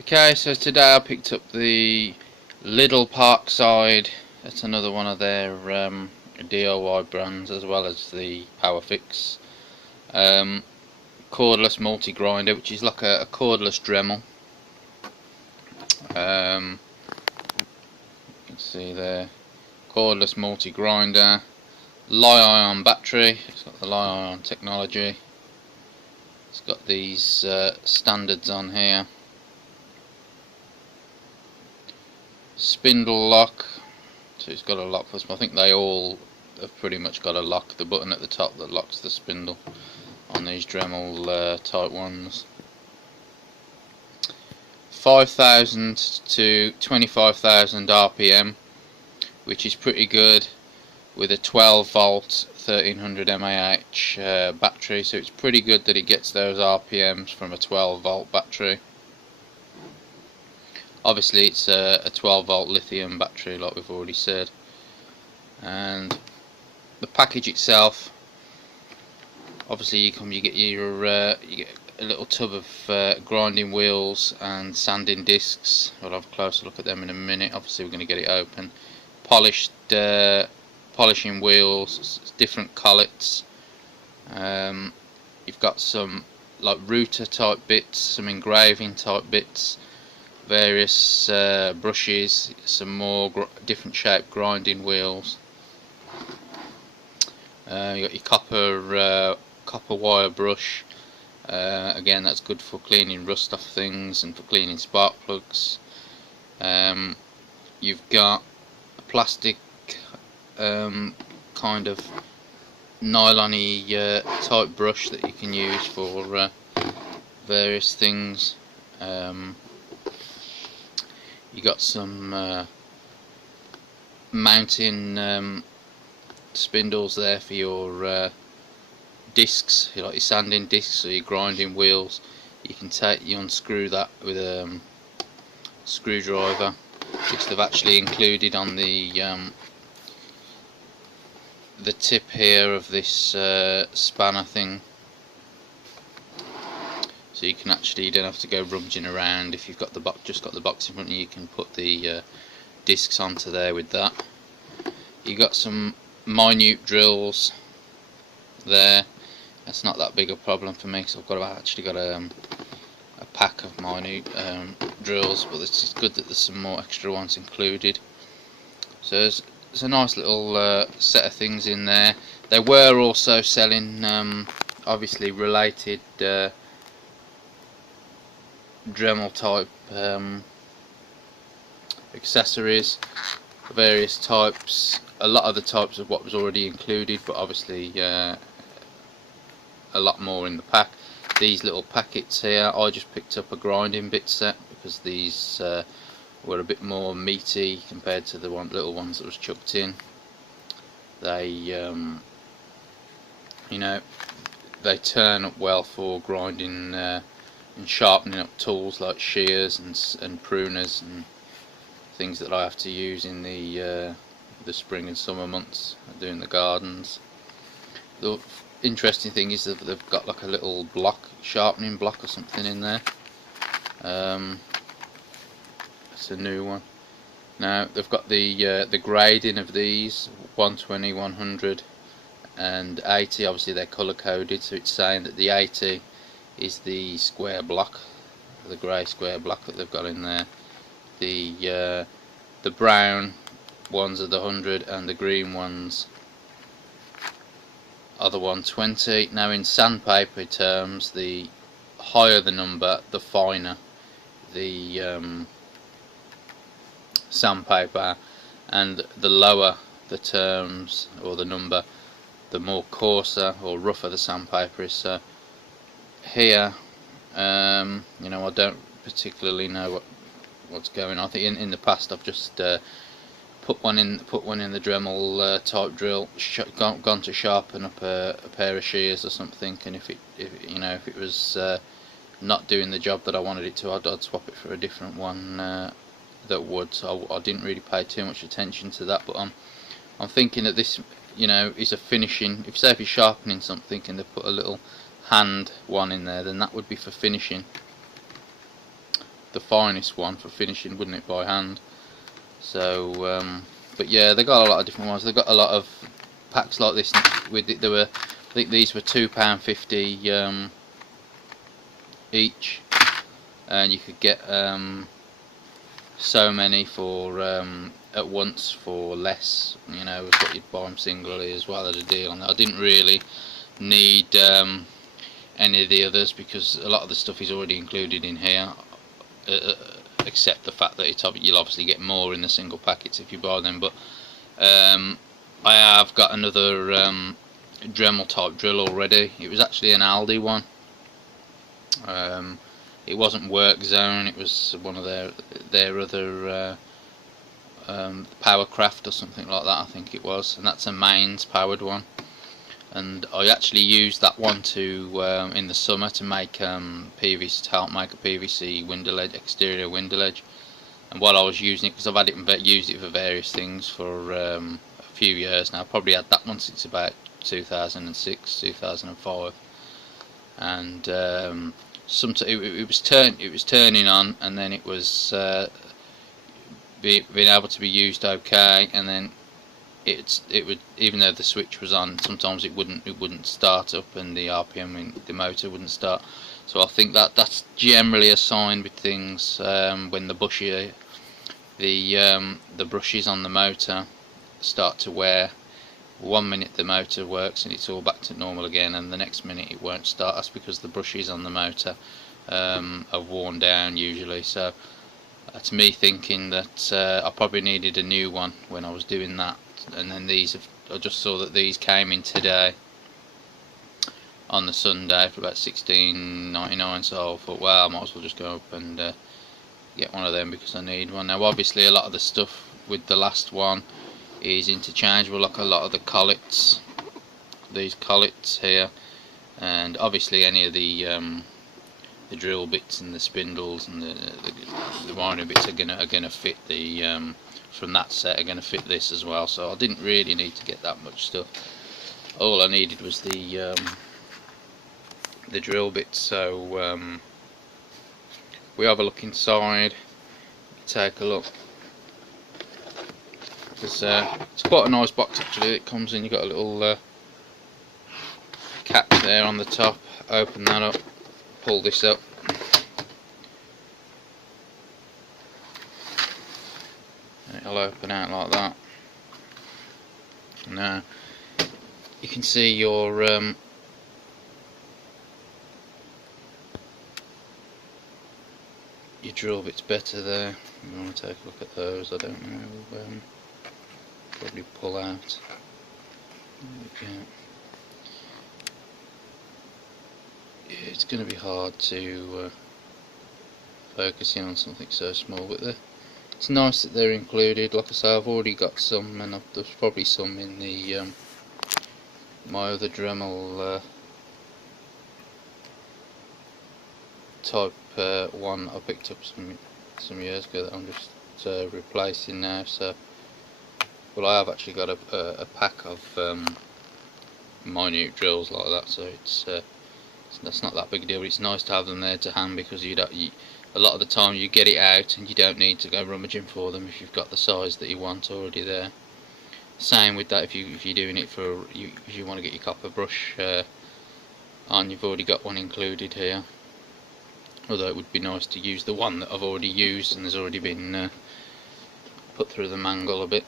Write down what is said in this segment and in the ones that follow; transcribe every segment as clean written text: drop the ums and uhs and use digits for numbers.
Okay, so today I picked up the Lidl Parkside. That's another one of their DIY brands, as well as the Powerfix cordless multi-grinder, which is like a cordless Dremel. You can see there, cordless multi-grinder, Li-ion battery. It's got the Li-ion technology. It's got these standards on here. Spindle lock, so it's got a lock. I think they all have pretty much got a lock. The button at the top that locks the spindle on these Dremel type ones. 5,000 to 25,000 RPM, which is pretty good, with a 12 volt 1300 mAh battery. So it's pretty good that it gets those RPMs from a 12 volt battery. Obviously it's a 12 volt lithium battery, like we've already said. And the package itself, obviously you get your you get a little tub of grinding wheels and sanding discs. I'll have a closer look at them in a minute. Obviously we're going to get it open. Polished polishing wheels, different collets. You've got some like router type bits, some engraving type bits, various brushes, some more different shaped grinding wheels. You got your copper wire brush. Again, that's good for cleaning rust off things and for cleaning spark plugs. You've got a plastic kind of nylon-y type brush that you can use for various things. You got some mounting spindles there for your discs, like your sanding discs or your grinding wheels. You unscrew that with a screwdriver, which they've actually included on the tip here of this spanner thing. So you can actually, you don't have to go rummaging around. If you've got the box, just got the box in front of you, you can put the discs onto there with that. You got some minute drills there. That's not that big a problem for me, because I've actually got a pack of minute drills, but it's good that there's some more extra ones included. So there's a nice little set of things in there. They were also selling obviously related Dremel type accessories, various types. A lot of the types of what was already included, but obviously a lot more in the pack. These little packets here, I just picked up a grinding bit set because these were a bit more meaty compared to the little ones that was chucked in. They you know, they turn up well for grinding and sharpening up tools like shears and pruners and things that I have to use in the spring and summer months doing the gardens. The interesting thing is that they've got like a little sharpening block or something in there. It's a new one. Now they've got the grading of these 120, 100 and 80. Obviously they're colour coded, so it's saying that the 80 is the square block, the grey square block that they've got in there. The brown ones are the 100 and the green ones are the 120. Now in sandpaper terms, the higher the number, the finer the sandpaper, and the lower the terms or the number, the more coarser or rougher the sandpaper is. So here, you know, I don't particularly know what's going on. I think in the past I've just put one in the Dremel type drill, gone to sharpen up a pair of shears or something, and if it was not doing the job that I wanted it to, I'd swap it for a different one that would. So I didn't really pay too much attention to that, but I'm thinking that this, you know, is a finishing. If you're sharpening something and they put a little hand one in there, then that would be for finishing. the finest one for finishing, wouldn't it, by hand? So but yeah, they got a lot of different ones. They got a lot of packs like this with it. There were, I think these were £2.50 each, and you could get so many for at once for less. You know, as what you'd buy them singly as well at a deal. And I didn't really need any of the others because a lot of the stuff is already included in here, except the fact that you'll obviously get more in the single packets if you buy them. But I have got another Dremel type drill already. It was actually an Aldi one. It wasn't Work Zone, it was one of their other Powercraft or something like that, I think it was, and that's a mains powered one. And I actually used that one to in the summer to make PVC, to help make a PVC window ledge, exterior window ledge. And while I was using it, because I've had it used it for various things for a few years now, probably had that one since about 2006, 2005, and it was turning on, and then it was being able to be used okay, and then it would, even though the switch was on, sometimes it wouldn't start up, and the RPM in the motor wouldn't start. So I think that's generally a sign with things when the brushes on the motor start to wear. 1 minute the motor works and it's all back to normal again, and the next minute it won't start. That's because the brushes on the motor are worn down usually. So that's me thinking that I probably needed a new one when I was doing that. And then I just saw that these came in today on the Sunday for about $16.99, so I thought, well, I might as well just go up and get one of them because I need one. Now obviously a lot of the stuff with the last one is interchangeable, like a lot of the Collets, these Collets here, and obviously any of the drill bits and the spindles and the winding bits are gonna fit the from that set, are gonna fit this as well. So I didn't really need to get that much stuff. All I needed was the drill bits. So we have a look inside, take a look. It's quite a nice box actually. It comes in, you've got a little cap there on the top. Open that up, pull this up, and it'll open out like that. Now you can see your drill bits better there. You want to take a look at those. I don't know. Probably pull out. Okay. Yeah, it's going to be hard to focus in on something so small, but it's nice that they're included. Like I say, I've already got some, and there's probably some in the my other Dremel type one I picked up some years ago that I'm just replacing now. So, well, I have actually got a pack of minute drills like that, so that's not that big a deal. But it's nice to have them there to hand, because a lot of the time you get it out and you don't need to go rummaging for them if you've got the size that you want already there. Same with that if you're doing it for if you want to get your copper brush on, you've already got one included here. Although it would be nice to use the one that I've already used and has already been put through the mangle a bit.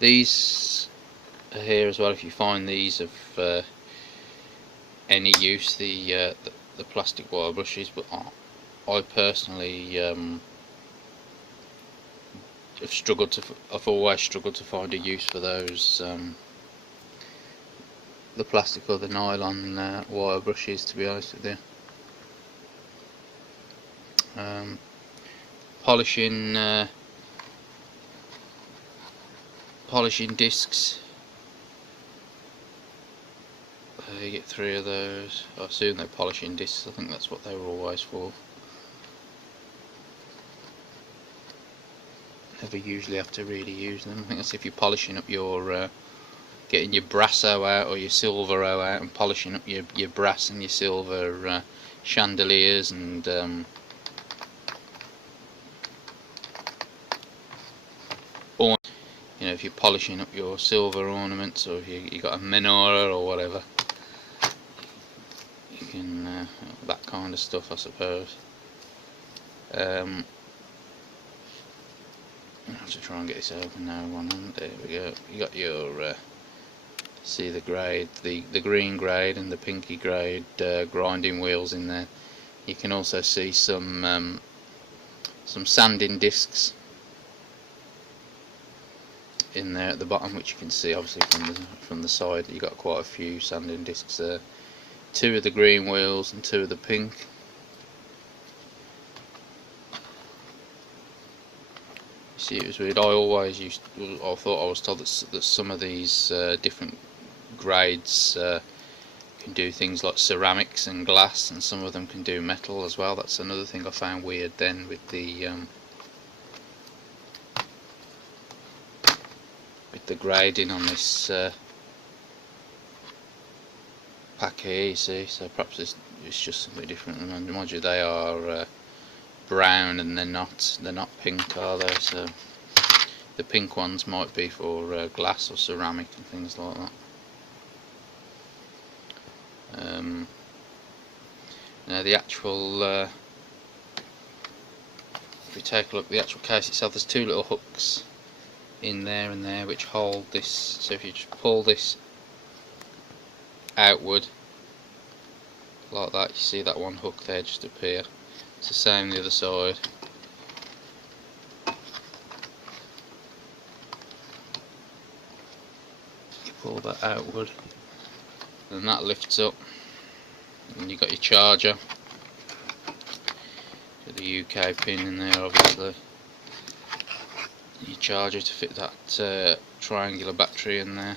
These are here as well, if you find these of any use, the plastic wire brushes, but I personally I've always struggled to find a use for those, the plastic or the nylon wire brushes, to be honest with you. Polishing discs. You get 3 of those. I assume they're polishing discs. I think that's what they were always for. Never usually have to really use them. I think that's if you're polishing up your getting your brasso out or your silvero out and polishing up your brass and your silver chandeliers and you know, if you're polishing up your silver ornaments, or if you got a menorah or whatever, you can that kind of stuff, I suppose. I'll have to try and get this open now. There we go. You got your see the grade, the green grade and the pinky grade grinding wheels in there. You can also see some sanding discs in there at the bottom, which you can see obviously from the side. You got quite a few sanding discs there. 2 of the green wheels and 2 of the pink. See, it was weird. I thought I was told that some of these different grades can do things like ceramics and glass, and some of them can do metal as well. That's another thing I found weird then with the grading on this pack here, you see. So perhaps it's just something different. Mind you, they are brown and they're not pink, are they? So the pink ones might be for glass or ceramic and things like that. Now the actual if we take a look at the actual case itself, there's 2 little hooks in there and there which hold this. So if you just pull this outward like that, you see that one hook there just appear. It's the same the other side. You pull that outward and that lifts up, and you've got your charger with the UK pin in there, obviously. Your charger to fit that triangular battery in there.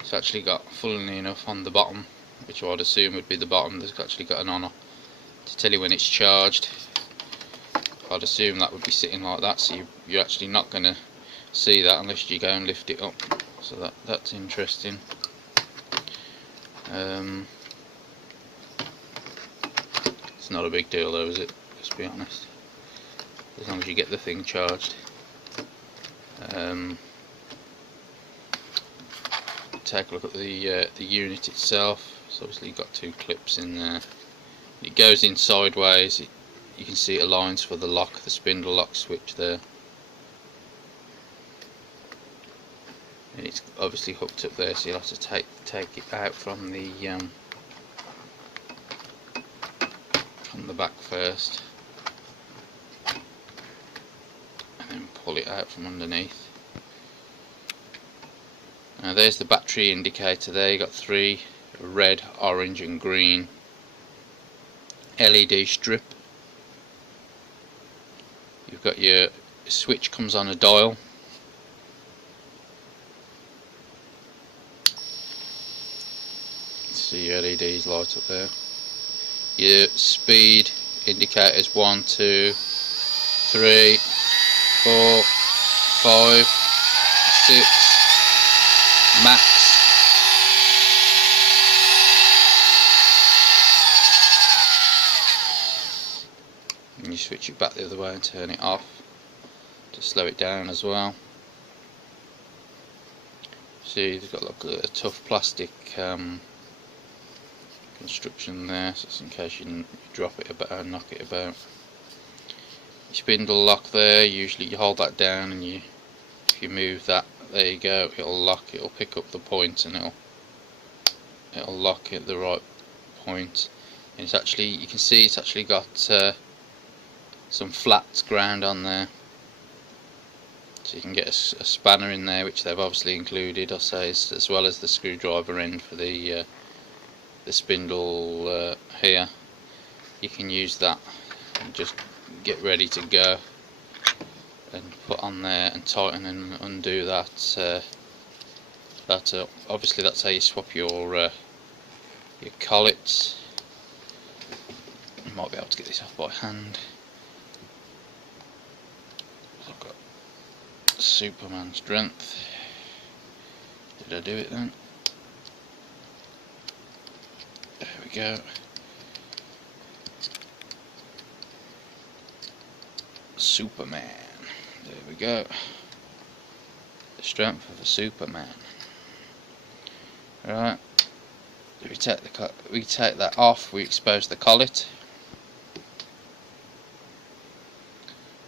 It's actually got, funnily enough, on the bottom, which I'd assume would be the bottom, there's actually got an on to tell you when it's charged. I'd assume that would be sitting like that, so you're actually not going to see that unless you go and lift it up. So that's interesting. It's not a big deal though, is it? Let's be honest. As long as you get the thing charged. Take a look at the unit itself. So obviously you've got 2 clips in there. It goes in sideways. You can see it aligns for the lock, the spindle lock switch there. And it's obviously hooked up there, so you'll have to take it out from the back first, and then pull it out from underneath. Now there's the battery indicator there. You've got 3 red, orange and green LED strip. You've got your switch, comes on a dial. See your LEDs light up there. Your speed indicators 1, 2, 3, 4, 5, 6, max. And you switch it back the other way and turn it off to slow it down as well. See, they've got like a tough plastic construction there, so it's in case you drop it about and knock it about. Your spindle lock there, usually you hold that down and if you move that, there you go, it'll lock, it'll pick up the point and it'll lock at the right point. And it's actually, you can see it's actually got some flat ground on there, so you can get a spanner in there, which they've obviously included, I say, as well as the screwdriver end for the spindle here. You can use that and just get ready to go and put on there and tighten and undo that. Obviously that's how you swap your collets. You might be able to get this off by hand. I've got Superman strength. Did I do it then? There we go. Superman. There we go. The strength of a Superman. Right. We take that off. We expose the collet.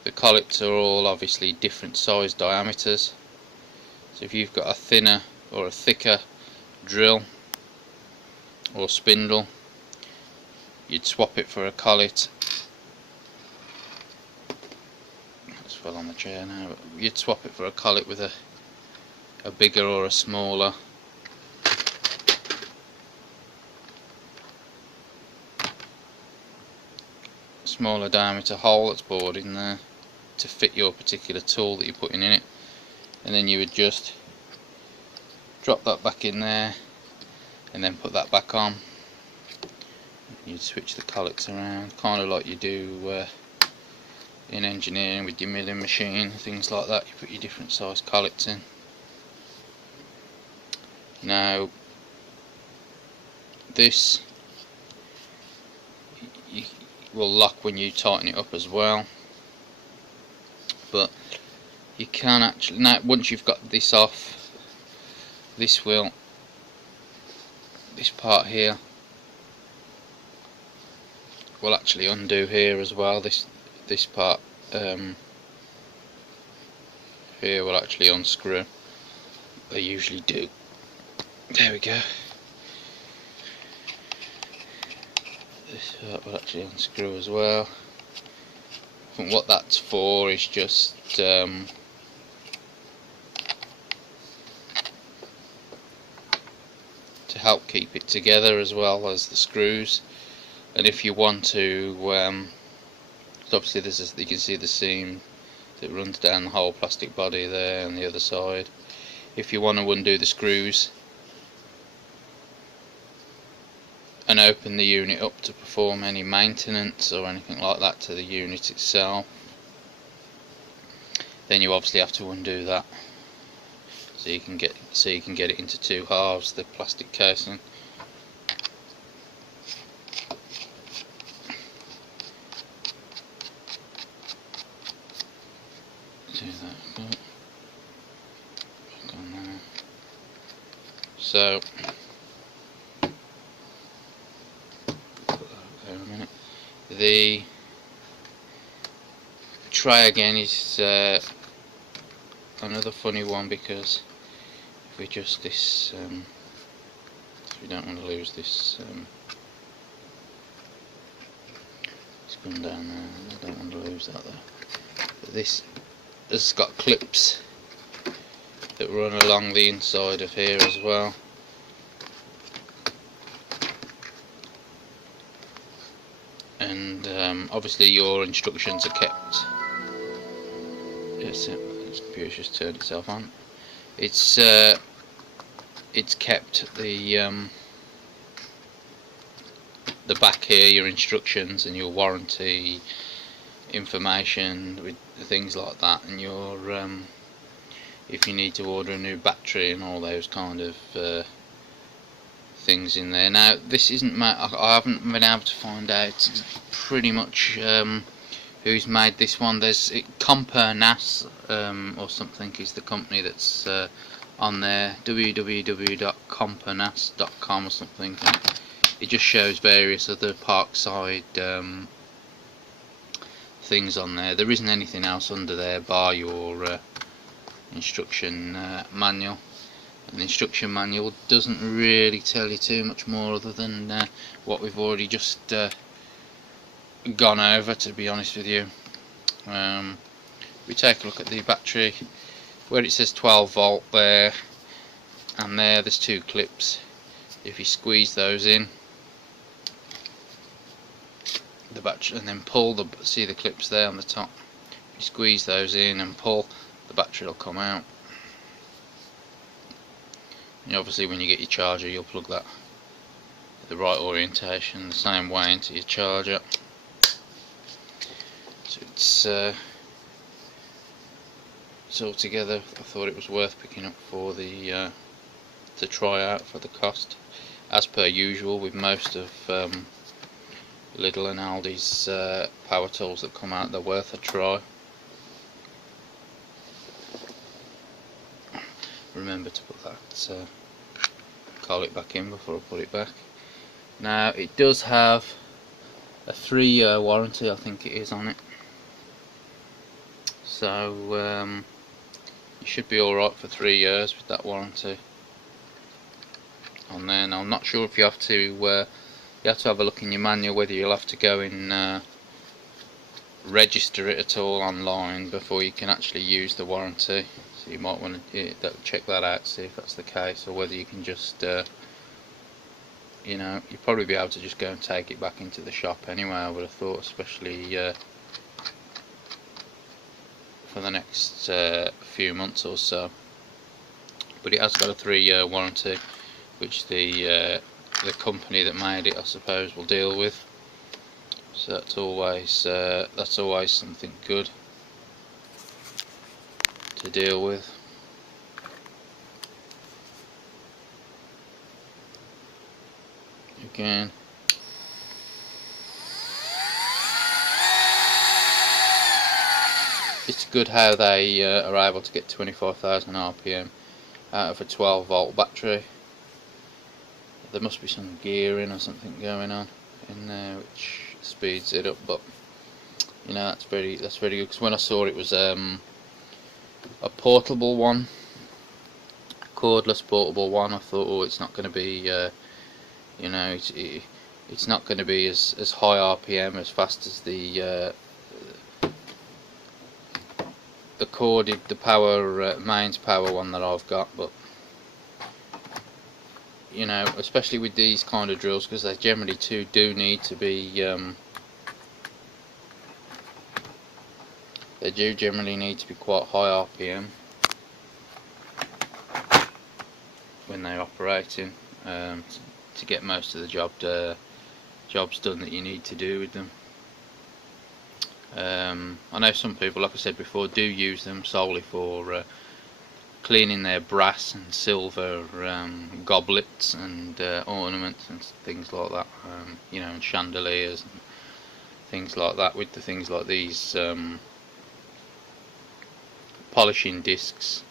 The collets are all obviously different size diameters. So if you've got a thinner or a thicker drill or spindle, you'd swap it for a collet. That's fell on the chair now. But you'd swap it for a collet with a bigger or a smaller diameter hole that's bored in there to fit your particular tool that you're putting in it, and then you would just drop that back in there and then put that back on. You'd switch the collets around, kind of like you do in engineering with your milling machine, things like that. You put your different size collets in. Now this will lock when you tighten it up as well, but you can actually, now once you've got this off, this part here will actually undo here as well. This part here will actually unscrew. They usually do. There we go. This part will actually unscrew as well. And what that's for is just to help keep it together as well as the screws. And if you want to, so obviously you can see the seam that runs down the whole plastic body there on the other side. If you want to undo the screws and open the unit up to perform any maintenance or anything like that to the unit itself, then you obviously have to undo that, so you can get it into two halves, the plastic casing. Do that back on there. So the tray again is another funny one, because if we adjust this, we don't want to lose this. It's gone down there. I don't want to lose that there. But this has got clips that run along the inside of here as well. And obviously your instructions are kept. Yes, this computer's just turned itself on. It's kept the back here, your instructions and your warranty information with things like that, and your if you need to order a new battery and all those kind of things in there. Now this isn't I haven't been able to find out pretty much who's made this one. There's Compernas or something is the company that's on there, www.compernas.com or something. It just shows various other Parkside things on there. There isn't anything else under there bar your instruction manual. And the instruction manual doesn't really tell you too much more other than what we've already just gone over, to be honest with you. We take a look at the battery, where it says 12 volt there and there's two clips. If you squeeze those in the battery and then pull see the clips there on the top, if you squeeze those in and pull, the battery will come out. And obviously when you get your charger, you'll plug that the right orientation the same way into your charger. So it's all together. I thought it was worth picking up for the to try out for the cost. As per usual with most of Lidl and Aldi's power tools that come out, they're worth a try. remember to put that collet back in before I put it back. Now it does have a 3-year warranty, I think it is, on it, so you should be alright for 3 years with that warranty. And then I'm not sure if you have to have a look in your manual whether you'll have to go and register it at all online before you can actually use the warranty. So you might want to check that out, see if that's the case, or whether you can just you know, you'd probably be able to just go and take it back into the shop anyway, I would have thought, especially for the next few months or so. But it has got a 3-year warranty, which the company that made it, I suppose, will deal with. So that's always something good to deal with. Again, it's good how they are able to get 25,000 RPM out of a 12-volt battery. There must be some gearing or something going on in there which speeds it up, but you know, that's very good, because when I saw it was a portable one, cordless portable one, I thought, oh, it's not going to be you know, it's not going to be as high RPM, as fast as the corded, the power mains power one that I've got. But you know, especially with these kind of drills, because they generally do need to be they do generally need to be quite high RPM when they're operating, to get most of the jobs done that you need to do with them. I know some people, like I said before, do use them solely for cleaning their brass and silver goblets and ornaments and things like that, you know, and chandeliers and things like that, with the things like these polishing discs.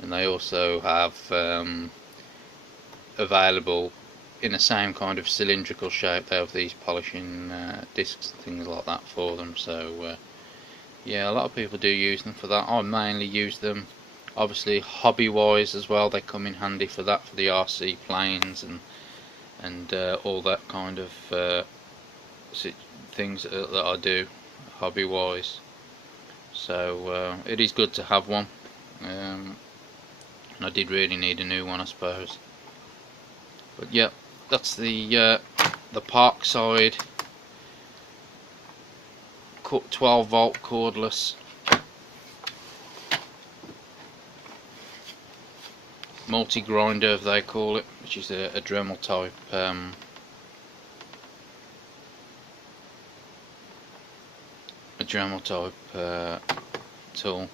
And they also have available in the same kind of cylindrical shape, they have these polishing discs and things like that for them. So yeah, a lot of people do use them for that. I mainly use them obviously hobby wise as well. They come in handy for that, for the RC planes and all that kind of things that I do hobby wise. So it is good to have one, and I did really need a new one, I suppose. But yeah, that's the Parkside 12-volt cordless multi-grinder, as they call it, which is a Dremel type tool.